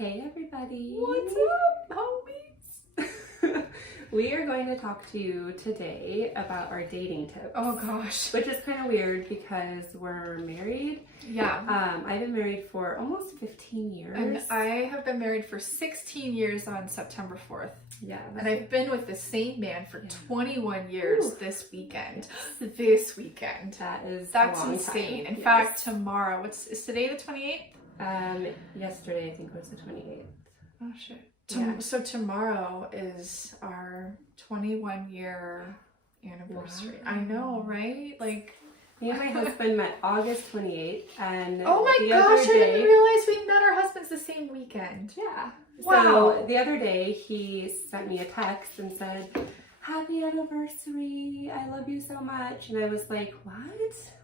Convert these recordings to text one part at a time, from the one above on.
Hey everybody! What's up, homies? We are going to talk to you today about our dating tips. Oh gosh. Which is kind of weird because we're married. Yeah. I've been married for almost 15 years. And I have been married for 16 years on September 4th. Yeah. And I've been with the same man for 21 years this weekend. This weekend. That's insane. In fact, tomorrow, is today the 28th? Yesterday I think was the 28th. Oh shit. So tomorrow is our 21-year anniversary. Wow. I know, right? Like, me and my husband met August 28th, and oh my gosh, I didn't realize we met our husbands the same weekend. Yeah. Wow. So the other day he sent me a text and said, "Happy anniversary, I love you so much." And I was like, "What?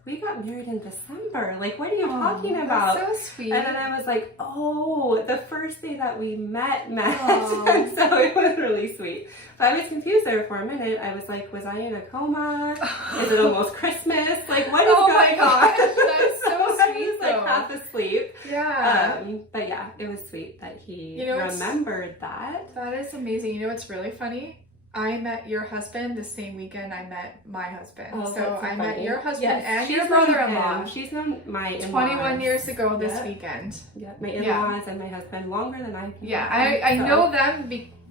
We got married in December. Like, what are you talking about?" That's so sweet. And then I was like, "Oh, the first day that we met." And so it was really sweet. But I was confused there for a minute. I was like, was I in a coma? Is it almost Christmas? Like, what is going on? That's so sweet. I was like half asleep. Yeah. But yeah, it was sweet that he, remembered that. That is amazing. You know what's really funny? I met your husband the same weekend I met my husband. Oh, so I met your husband and your brother-in-law. She's known my in-laws 21 years ago this weekend. Yeah, my in-laws and my husband longer than I can. Yeah, I know them.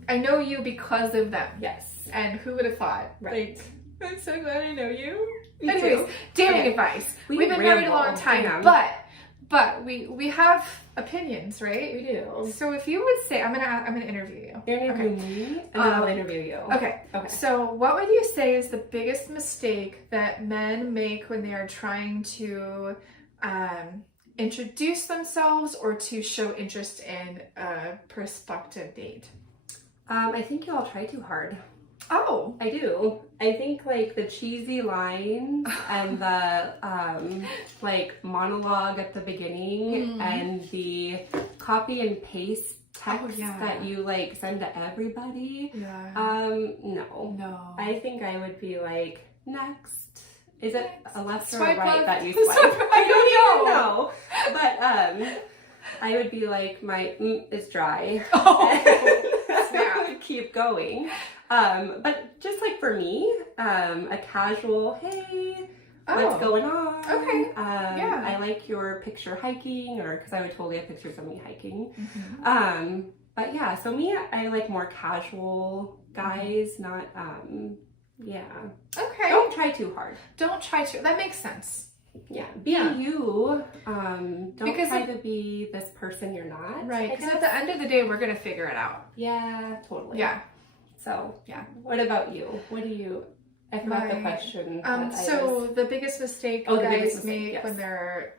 I know you because of them. Yes. And who would have thought? Right. Like, I'm so glad I know you. Me Anyways, too. dating advice. We've been married a long time, but we have opinions, right? We do. So if you would say, I'm gonna interview you. You're interviewing me, and then I'll interview you. Okay. So what would you say is the biggest mistake that men make when they are trying to introduce themselves or to show interest in a prospective date? I think you all try too hard. Oh. I do. I think like the cheesy lines and the like monologue at the beginning and the copy and paste text that you like send to everybody. Yeah. No. I think I would be like, next. Is it a left or a Swipe right left. that you swipe? I don't even know. But I would be like, my is dry. Oh. I would keep going. But just like for me, a casual, hey, what's going on? Okay. I like your picture hiking, or because I would totally have pictures of me hiking. But yeah, so me, I like more casual guys, not, Okay. Don't try too hard. Don't try to. That makes sense. Yeah. Be you. Don't try to be this person you're not. Right. Because at the end of the day, we're going to figure it out. Yeah, totally. Yeah. So, what about you? What do you, I forgot the question. So the biggest mistake guys make when they're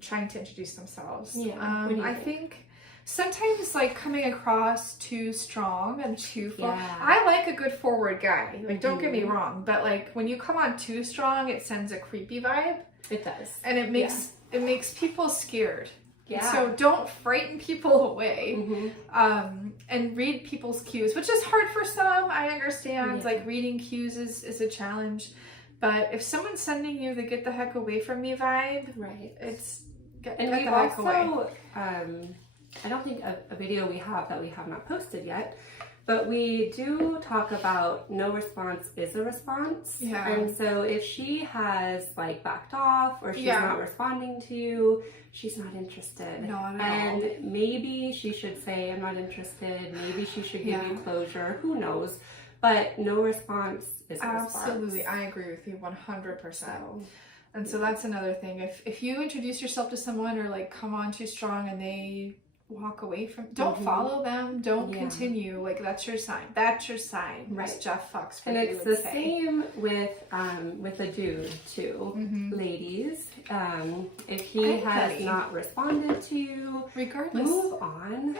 trying to introduce themselves. Yeah. I think sometimes like coming across too strong and too far. Yeah. I like a good forward guy. Like, don't get me wrong, but like when you come on too strong, it sends a creepy vibe. It does. And it makes people scared. Yeah. So don't frighten people away. And read people's cues, which is hard for some. I understand. Yeah. Like reading cues is a challenge. But if someone's sending you the get the heck away from me vibe, right. It's get and the we've heck away. Also, I don't think a video we have that we have not posted yet, but we do talk about no response is a response. Yeah. And so if she has like backed off or she's not responding to you, she's not interested. Not at all. And maybe she should say, I'm not interested. Maybe she should give you closure. Who knows? But no response is a response. Absolutely. I agree with you 100%. And so that's another thing. If you introduce yourself to someone or like come on too strong and they walk away from, don't follow them, don't continue, like that's your sign, right? As Jeff Fox and it's the same with a dude too. Ladies, if he has not responded to you, regardless, move on.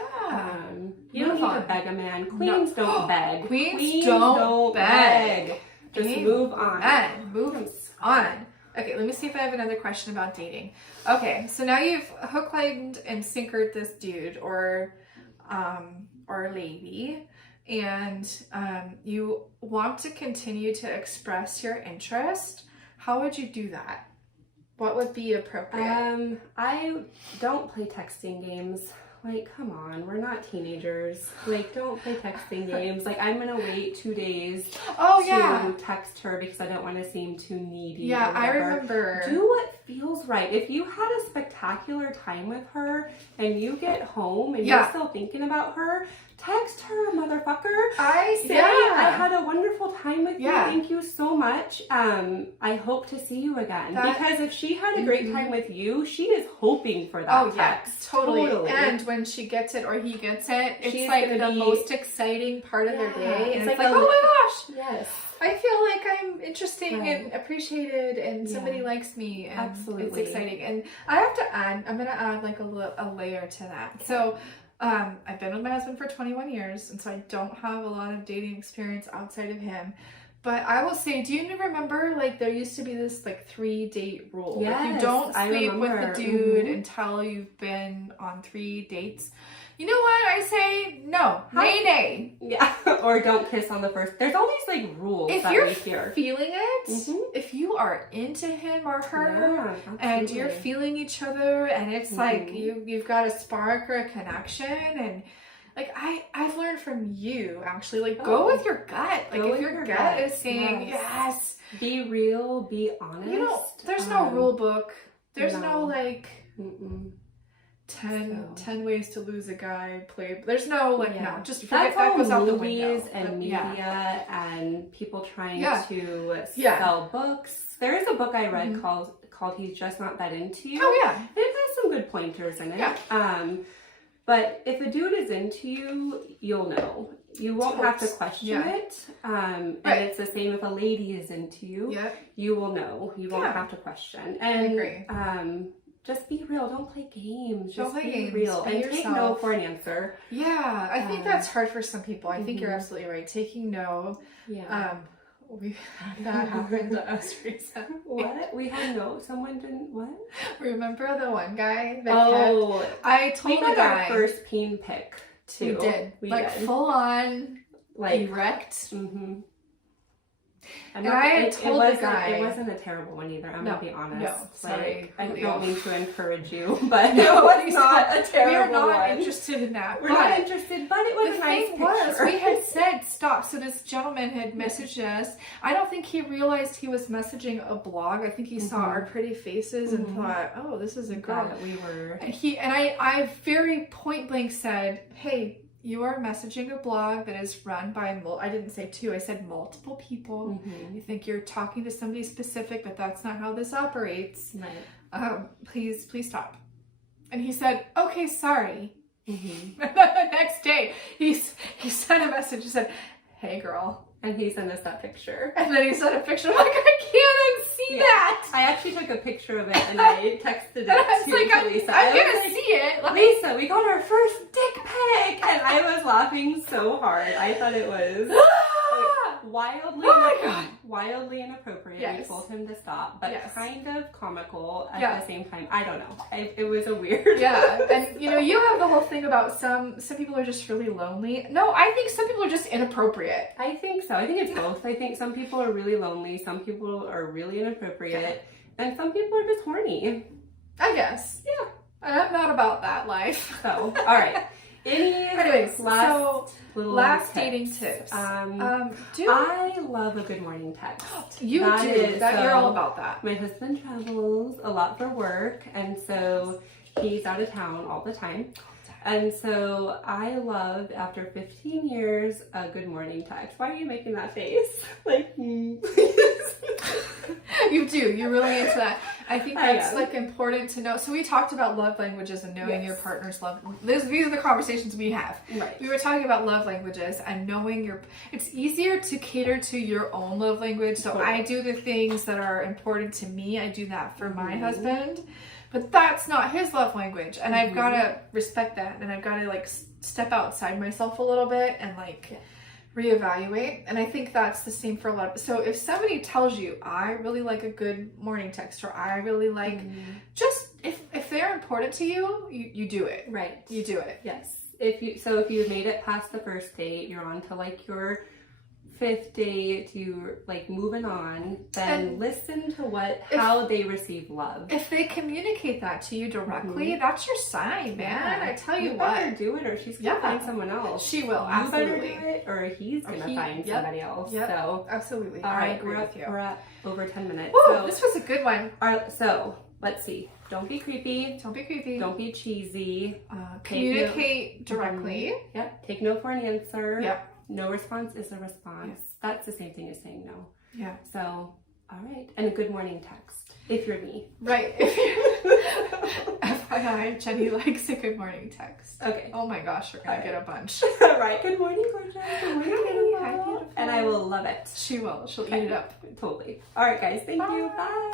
You Move don't need on. to beg a man. Queens don't beg. Queens don't beg. Just move on. And move on. Okay, let me see if I have another question about dating. Okay, so now you've hook, lined, and sinkered this dude or lady, and you want to continue to express your interest. How would you do that? What would be appropriate? I don't play texting games like, come on, we're not teenagers. Like, don't play texting games. Like, I'm gonna wait 2 days to text her because I don't want to seem too needy. Yeah, I remember. Do what feels right. If you had a spectacular time with her and you get home and you're still thinking about her, text her, motherfucker. Say, I had a wonderful time with you. Thank you so much. I hope to see you again. Because if she had a great time with you, she is hoping for that text. Totally. And when she gets it or he gets it, it's like the most exciting part of their day. And it's like, oh my gosh. Yes. I feel like I'm interesting and appreciated and somebody likes me. And it's exciting. And I have to add, I'm going to add like a layer to that. So I've been with my husband for 21 years, and so I don't have a lot of dating experience outside of him. But I will say, do you remember, like, there used to be this, like, 3-date rule? Yes, like, you don't sleep with a dude until you've been on 3 dates. You know what? I say no. Nay. Yeah. Or don't kiss on the first. There's all these, like, rules if that you're we hear. Feeling it, if you are into him or her, and you're feeling each other, and it's like you've got a spark or a connection, and like I've learned from you actually, like go with your gut. Like if your gut is saying yes, be real, be honest. You know, there's no rule book. There's no like 10 ways to lose a guy. There's no like no. Just forget that goes out the window. And media and people trying to sell books. There is a book I read called He's Just Not That Into You. Oh yeah, it has some good pointers in it. Yeah. But if a dude is into you, you'll know. You won't have to question it. And it's the same if a lady is into you. Yeah. You will know. You won't have to question. And I agree. Just be real. Don't play games. Just be real. And take no for an answer. Yeah. I think that's hard for some people. I think you're absolutely right. Taking no. Yeah. We've had that happen to us recently. What? We had no? Someone didn't what? Remember the one guy that I told we got the guy. Our first peen pick too. We did. Full on, like erect. And I told the guy it wasn't a terrible one either. I'm gonna be honest. No, sorry. I don't mean to encourage you, but no, it's not a terrible one. We're not interested in that. We're not interested, but it was a nice picture. We had said stop. So this gentleman had messaged us. I don't think he realized he was messaging a blog. I think he saw our pretty faces and thought, "Oh, this is a girl." That we were. I very point blank said, "Hey, you are messaging a blog that is run by, I didn't say 2, I said multiple people. You think you're talking to somebody specific, but that's not how this operates. Right. Please stop." And he said, "Okay, sorry." And then the next day, he sent a message and said, "Hey, girl." And he sent us that picture. And then he sent a picture. I'm like, I can't unsee that. I actually took a picture of it and I texted it to Lisa. I'm going to see it. Lisa, we got our first dick pic. And I was laughing so hard. I thought it was wildly inappropriate. Yes. We told him to stop, but kind of comical at the same time. I don't know. It was a weird. Yeah, and you have the whole thing about some people are just really lonely. No, I think some people are just inappropriate. I think so. I think it's both. I think some people are really lonely. Some people are really inappropriate, and some people are just horny. I guess. Yeah, and I'm not about that life. So, all right. Anyways, last dating tips. I love a good morning text. You're all about that. My husband travels a lot for work, and so he's out of town all the time. And so I love, after 15 years, a good morning text. Why are you making that face? Like, You do. You're really into that. I think that's like important to know. So we talked about love languages and knowing your partner's love. These are the conversations we have. Right. We were talking about love languages and knowing it's easier to cater to your own love language. So I do the things that are important to me. I do that for my husband. But that's not his love language. And I've got to respect that. And I've got to like step outside myself a little bit and like reevaluate. And I think that's the same for a lot of, so if somebody tells you, I really like a good morning text, or I really like, just if they're important to you, you do it. Right. You do it. Yes. If you made it past the first date, you're on to like your fifth day to like moving on, then And listen to how they receive love. If they communicate that to you directly, that's your sign, man. I tell you what. better do it or she's gonna find someone else. She will, you absolutely. better do it or he's gonna find somebody else. So absolutely. all right, agree with you. we're at over 10 minutes. Woo, so, this was a good one. all right, so let's see. Don't be creepy. Don't be creepy. Don't be cheesy. Communicate directly. Yep. Take no for an answer. Yep. No response is a response. That's the same thing as saying no. Yeah. So, all right. And a good morning text, if you're me. Right. FYI, Jenny likes a good morning text. Okay. Oh my gosh, we're going to get a bunch. All right. Good morning, gorgeous. Good morning, beautiful. Hi, beautiful. And I will love it. She will. She'll eat it up. Totally. All right, guys. Thank you. Bye.